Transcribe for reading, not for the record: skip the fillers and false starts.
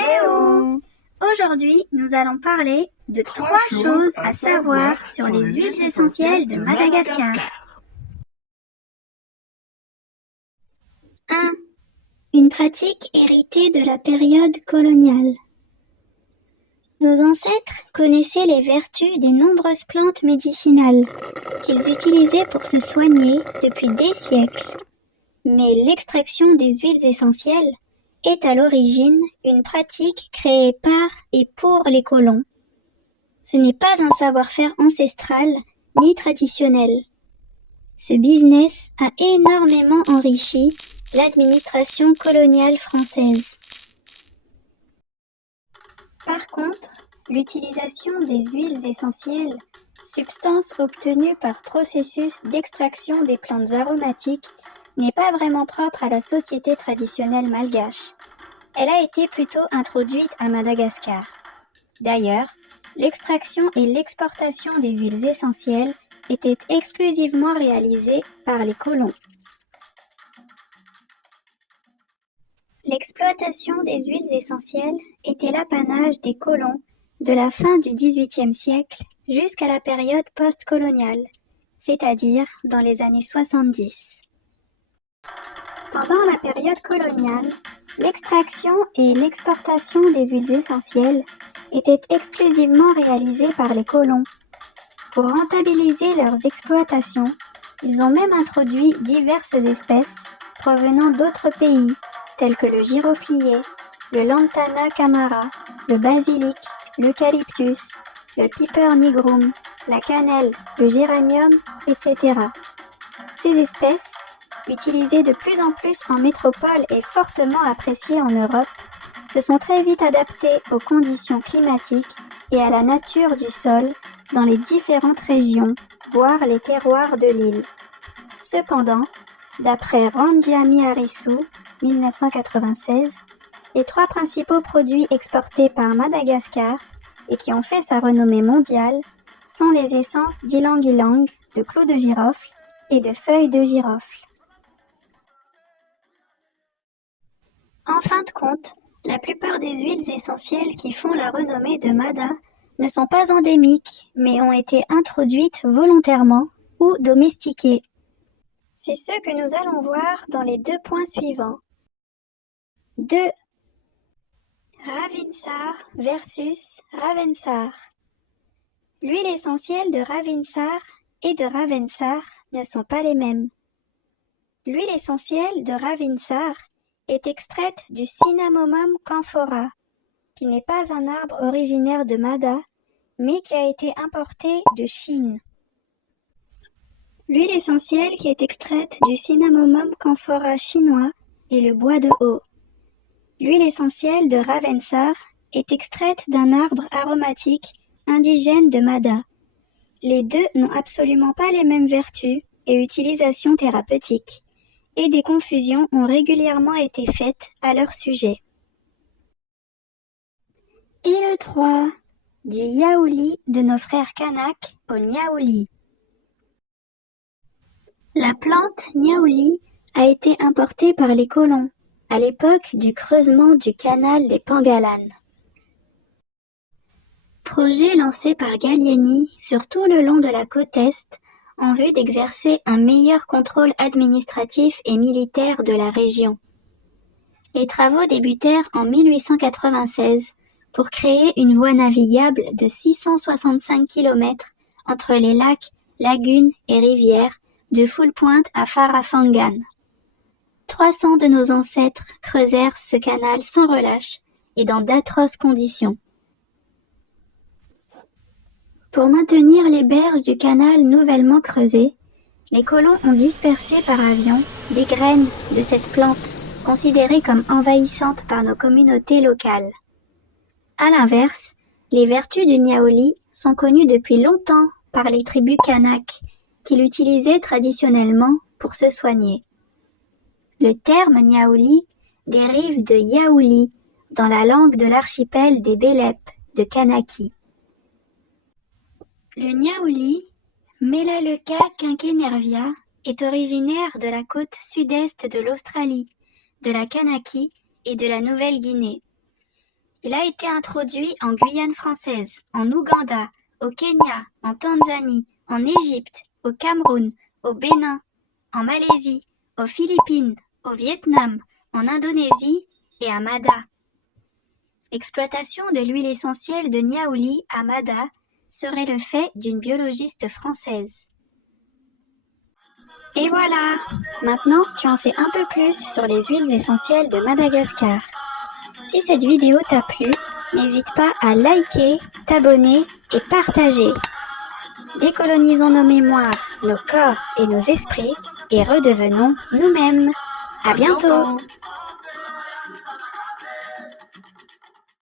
Hello! Aujourd'hui, nous allons parler de trois choses à savoir sur les huiles essentielles de Madagascar. 1. Une pratique héritée de la période coloniale. Nos ancêtres connaissaient les vertus des nombreuses plantes médicinales qu'ils utilisaient pour se soigner depuis des siècles. Mais l'extraction des huiles essentielles est à l'origine une pratique créée par et pour les colons. Ce n'est pas un savoir-faire ancestral ni traditionnel. Ce business a énormément enrichi l'administration coloniale française. Par contre, l'utilisation des huiles essentielles, substances obtenues par processus d'extraction des plantes aromatiques, n'est pas vraiment propre à la société traditionnelle malgache. Elle a été plutôt introduite à Madagascar. D'ailleurs, l'extraction et l'exportation des huiles essentielles étaient exclusivement réalisées par les colons. L'exploitation des huiles essentielles était l'apanage des colons de la fin du XVIIIe siècle jusqu'à la période post-coloniale, c'est-à-dire dans les années 70. Pendant la période coloniale, l'extraction et l'exportation des huiles essentielles étaient exclusivement réalisées par les colons. Pour rentabiliser leurs exploitations, ils ont même introduit diverses espèces provenant d'autres pays, tels que le giroflier, le lantana camara, le basilic, l'eucalyptus, le piper nigrum, la cannelle, le géranium, etc. Ces espèces, utilisées de plus en plus en métropole et fortement appréciées en Europe, se sont très vite adaptées aux conditions climatiques et à la nature du sol dans les différentes régions, voire les terroirs de l'île. Cependant, d'après Ranjami Arisu, 1996, les trois principaux produits exportés par Madagascar et qui ont fait sa renommée mondiale sont les essences d'ylang-ylang, de clous de girofle et de feuilles de girofle. En fin de compte, la plupart des huiles essentielles qui font la renommée de Mada ne sont pas endémiques, mais ont été introduites volontairement ou domestiquées. C'est ce que nous allons voir dans les 2 points suivants. 2. Ravinsar versus Ravensar. L'huile essentielle de Ravinsar et de Ravensar ne sont pas les mêmes. L'huile essentielle de Ravinsar est extraite du Cinnamomum camphora, qui n'est pas un arbre originaire de Mada, mais qui a été importé de Chine. L'huile essentielle qui est extraite du Cinnamomum camphora chinois est le bois de haut. L'huile essentielle de Ravensar est extraite d'un arbre aromatique indigène de Mada. Les deux n'ont absolument pas les mêmes vertus et utilisations thérapeutiques, et des confusions ont régulièrement été faites à leur sujet. Et le 3, du yaouli de nos frères Kanak au niaouli. La plante niaouli a été importée par les colons à l'époque du creusement du canal des Pangalanes. Projet lancé par Gallieni sur tout le long de la côte Est en vue d'exercer un meilleur contrôle administratif et militaire de la région. Les travaux débutèrent en 1896 pour créer une voie navigable de 665 km entre les lacs, lagunes et rivières de Full Point à Farafangan. 300 de nos ancêtres creusèrent ce canal sans relâche et dans d'atroces conditions. Pour maintenir les berges du canal nouvellement creusées, les colons ont dispersé par avion des graines de cette plante considérée comme envahissante par nos communautés locales. À l'inverse, les vertus du niaouli sont connues depuis longtemps par les tribus Kanak qui l'utilisaient traditionnellement pour se soigner. Le terme niaouli dérive de yaouli dans la langue de l'archipel des Bélep de Kanaki. Le niaouli, Melaleuca quinquenervia, est originaire de la côte sud-est de l'Australie, de la Kanaki et de la Nouvelle-Guinée. Il a été introduit en Guyane française, en Ouganda, au Kenya, en Tanzanie, en Égypte, au Cameroun, au Bénin, en Malaisie, aux Philippines, au Vietnam, en Indonésie et à Mada. L'exploitation de l'huile essentielle de Niaouli à Mada serait le fait d'une biologiste française. Et voilà! Maintenant, tu en sais un peu plus sur les huiles essentielles de Madagascar. Si cette vidéo t'a plu, n'hésite pas à liker, t'abonner et partager. Décolonisons nos mémoires, nos corps et nos esprits et redevenons nous-mêmes. À bientôt!